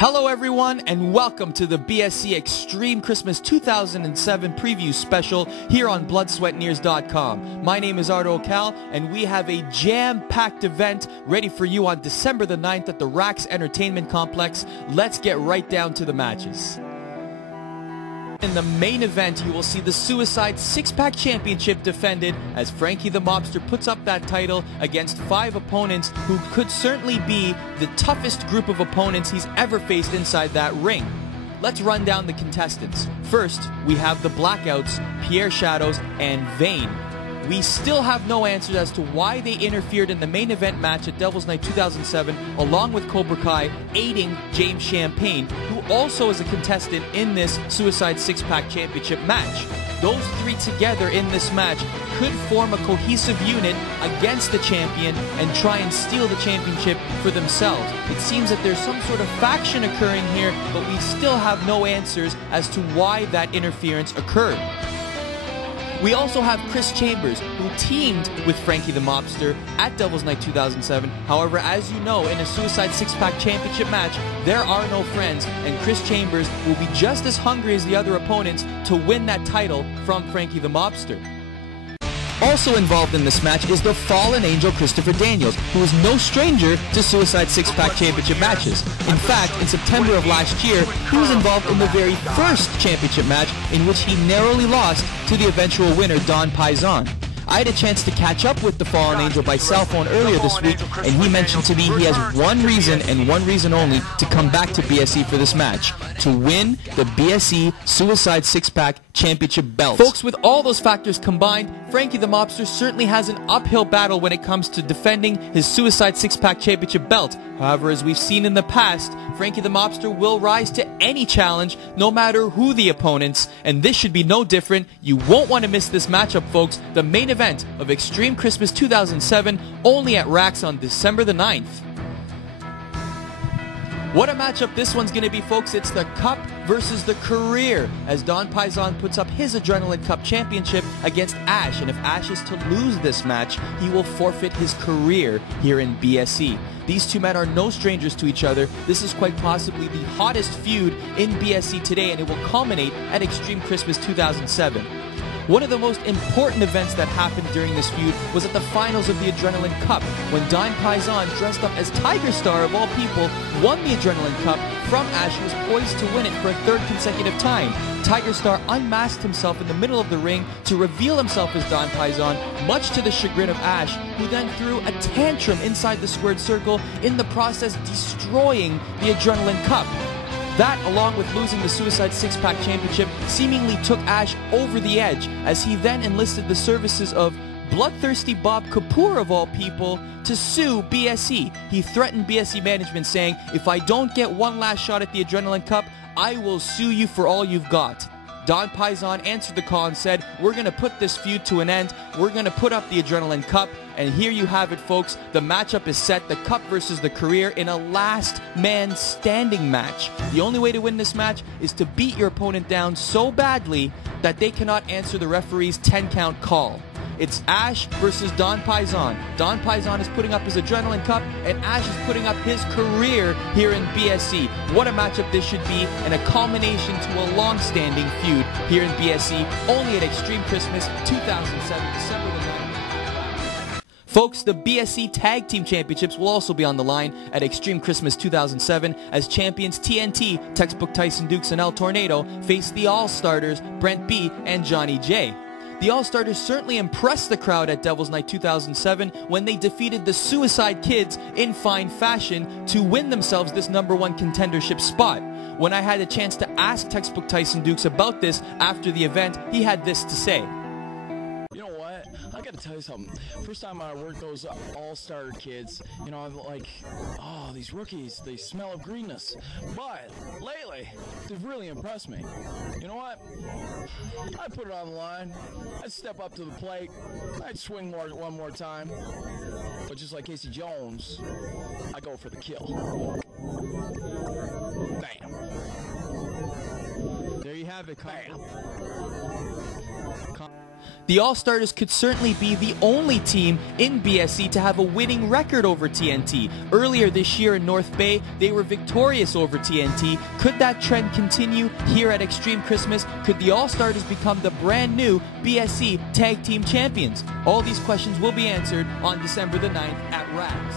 Hello everyone and welcome to the BSE Xtreme Xmas 2007 preview special here on bloodsweatandtears.com. My name is Ardo Cal and we have a jam-packed event ready for you on December the 9th at the Rax Entertainment Complex. Let's get right down to the matches. In the main event, you will see the Suicide Six-Pack Championship defended as Frankie the Mobster puts up that title against 5 opponents who could certainly be the toughest group of opponents he's ever faced inside that ring. Let's run down the contestants. First, we have the Blackouts, Pierre Shadows, and Vane. We still have no answers as to why they interfered in the main event match at Devil's Night 2007 along with Cobra Kai, aiding James Champagne, who also is a contestant in this Suicide Six-Pack Championship match. Those three together in this match could form a cohesive unit against the champion and try and steal the championship for themselves. It seems that there's some sort of faction occurring here, but we still have no answers as to why that interference occurred. We also have Chris Chambers, who teamed with Frankie the Mobster at Devil's Night 2007. However, as you know, in a Suicide Six-Pack Championship match, there are no friends, and Chris Chambers will be just as hungry as the other opponents to win that title from Frankie the Mobster. Also involved in this match is the fallen angel Christopher Daniels, who is no stranger to Suicide Six-Pack Championship matches. In fact, in September of last year, he was involved in the very first championship match in which he narrowly lost to the eventual winner, Don Paisan. I had a chance to catch up with the Fallen Angel by cell phone earlier this week, and he mentioned to me he has one reason and one reason only to come back to BSE for this match: to win the BSE Suicide Six-Pack Championship belt. Folks, with all those factors combined, Frankie the Mobster certainly has an uphill battle when it comes to defending his Suicide Six-Pack Championship belt. However, as we've seen in the past, Frankie the Mobster will rise to any challenge, no matter who the opponents, and this should be no different. You won't want to miss this matchup, folks. The main event of Xtreme Xmas 2007, only at Rax on December the 9th. What a matchup this one's going to be, folks. It's the Cup versus the Career, as Don Paisan puts up his Adrenaline Cup Championship against Ash, and if Ash is to lose this match, he will forfeit his career here in BSE. These two men are no strangers to each other. This is quite possibly the hottest feud in BSE today, and it will culminate at Xtreme Xmas 2007. One of the most important events that happened during this feud was at the finals of the Adrenaline Cup, when Don Paisan, dressed up as Tiger Star of all people, won the Adrenaline Cup from Ash, who was poised to win it for a third consecutive time. Tiger Star unmasked himself in the middle of the ring to reveal himself as Don Paisan, much to the chagrin of Ash, who then threw a tantrum inside the squared circle, in the process destroying the Adrenaline Cup. That, along with losing the Suicide Six-Pack Championship, seemingly took Ash over the edge, as he then enlisted the services of bloodthirsty Bob Kapoor, of all people, to sue BSE. He threatened BSE management, saying, "If I don't get one last shot at the Adrenaline Cup, I will sue you for all you've got." Don Paisan answered the call and said, "We're going to put this feud to an end. We're going to put up the Adrenaline Cup." And here you have it, folks. The matchup is set, the Cup versus the Career, in a last man standing match. The only way to win this match is to beat your opponent down so badly that they cannot answer the referee's 10-count call. It's Ash versus Don Paisan. Don Paisan is putting up his Adrenaline Cup, and Ash is putting up his career here in BSE. What a matchup this should be, and a culmination to a long-standing feud here in BSE, only at Xtreme Xmas 2007, December the 9th. Folks, the BSE Tag Team Championships will also be on the line at Xtreme Xmas 2007, as champions TNT, Textbook Tyson Dukes, and El Tornado face the All-Starters, Brent B. and Johnny J. The All-Starters certainly impressed the crowd at Devil's Night 2007 when they defeated the Suicide Kids in fine fashion to win themselves this #1 contendership spot. When I had a chance to ask Textbook Tyson Dukes about this after the event, he had this to say. You know what? I gotta tell you something. First time I worked those all-star kids, you know, I'm like, oh, these rookies, they smell of greenness. But lately, they've really impressed me. You know what? I'd put it on the line. I'd step up to the plate. I'd swing one more time. But just like Casey Jones, I go for the kill. Bam. There you have it. Bam. The All-Starters could certainly be the only team in BSE to have a winning record over TNT. Earlier this year in North Bay, they were victorious over TNT. Could that trend continue here at Xtreme Xmas? Could the All-Starters become the brand new BSE Tag Team Champions? All these questions will be answered on December the 9th at RAX.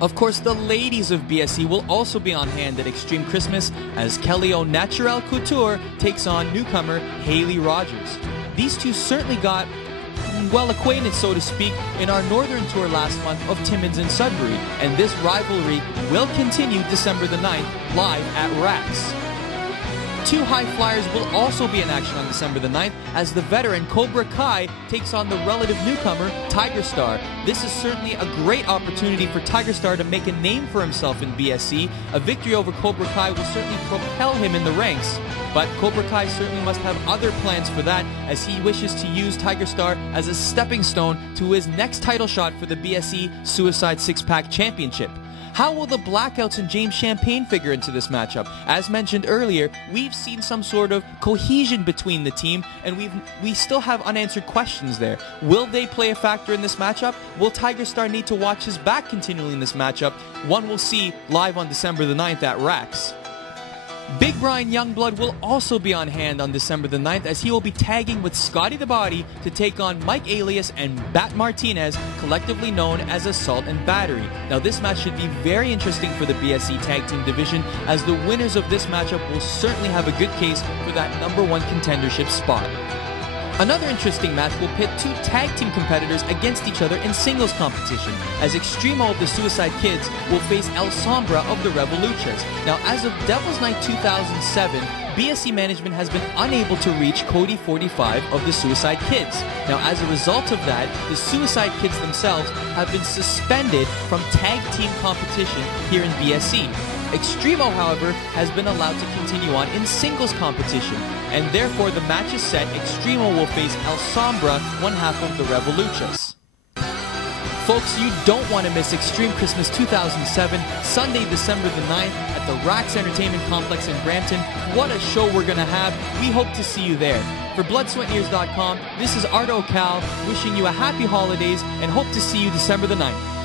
Of course, the ladies of BSE will also be on hand at Xtreme Xmas as Kelly Au Naturel Couture takes on newcomer Haley Rogers. These two certainly got well acquainted, so to speak, in our northern tour last month of Timmins and Sudbury, and this rivalry will continue December the 9th live at RAX. Two high flyers will also be in action on December the 9th as the veteran Cobra Kai takes on the relative newcomer Tiger Star. This is certainly a great opportunity for Tiger Star to make a name for himself in BSE. A victory over Cobra Kai will certainly propel him in the ranks, but Cobra Kai certainly must have other plans for that as he wishes to use Tiger Star as a stepping stone to his next title shot for the BSE Suicide Six-Pack Championship. How will the Blackouts and James Champagne figure into this matchup? As mentioned earlier, we've seen some sort of cohesion between the team, and we still have unanswered questions there. Will they play a factor in this matchup? Will Tiger Star need to watch his back continually in this matchup? One will see live on December the 9th at RAX. Big Brian Youngblood will also be on hand on December the 9th as he will be tagging with Scotty the Body to take on Mike Alias and Bat Martinez, collectively known as Assault and Battery. Now this match should be very interesting for the BSE Tag Team Division as the winners of this matchup will certainly have a good case for that #1 contendership spot. Another interesting match will pit two tag team competitors against each other in singles competition, as Extremo of the Suicide Kids will face El Sombra of the Revoluchas. Now, as of Devil's Night 2007, BSE management has been unable to reach Cody 45 of the Suicide Kids. Now, as a result of that, the Suicide Kids themselves have been suspended from tag team competition here in BSE. Extremo, however, has been allowed to continue on in singles competition, and therefore the match is set. Extremo will face El Sombra, one half of the Revoluchas. Folks, you don't want to miss Xtreme Xmas 2007, Sunday, December the 9th at the RAX Entertainment Complex in Brampton. What a show we're going to have. We hope to see you there. For BloodsweatNears.com, this is Ardo Cal wishing you a happy holidays and hope to see you December the 9th.